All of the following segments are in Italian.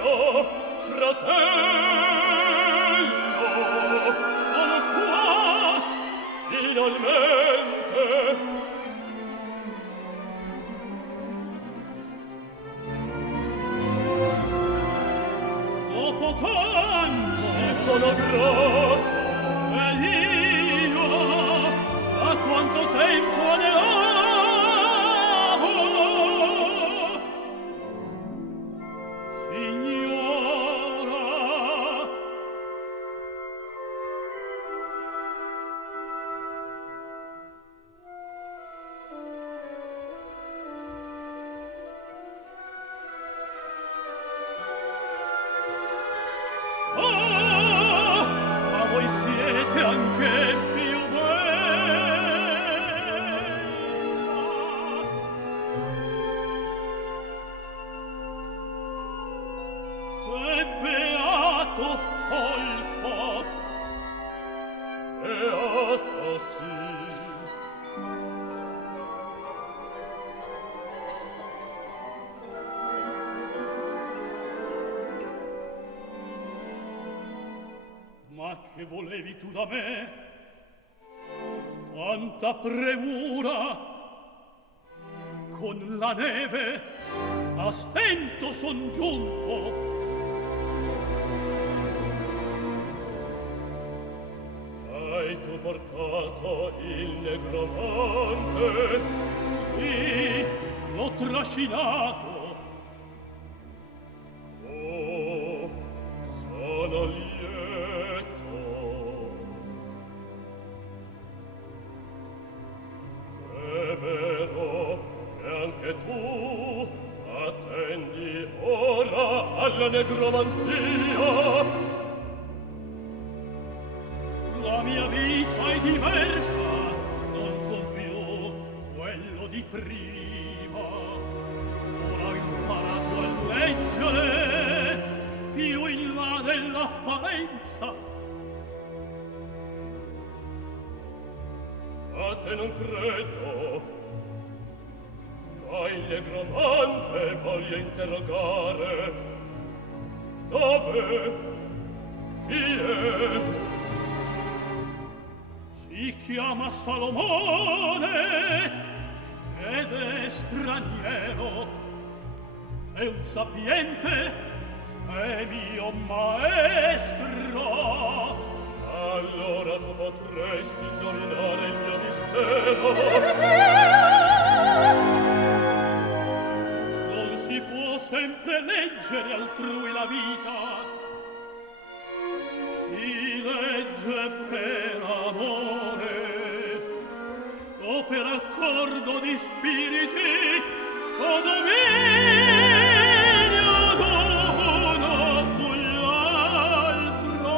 caro fratello, sono qua, finalmente. Dopo tanto sono grato, e io da quanto tempo ne amo, signora. Oh, ma voi siete anche più bella. Che beato folco, beato sì. Ma che volevi tu da me? Quanta premura! Con la neve a stento son giunto. Hai tu portato il negromante? Sì, l'ho trascinato. Oh, sono lieto. È vero che anche tu attendi ora alla negromanzia. La mia vita è diversa, non son più quello di prima. Ora ho imparato a leggere più in là dell'apparenza. A te non credo. Dai, il negromante voglio interrogare. Dove? Chi è? Si chiama Salomone ed è straniero. È un sapiente, è mio maestro. Allora tu potresti indovinare il mio mistero. Non si può sempre leggere altrui la vita. Si legge per amore o per accordo di spiriti o dominio d'uno sull'altro.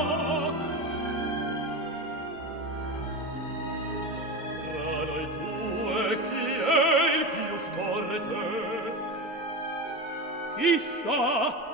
Fra noi due chi è il più forte? Chissà.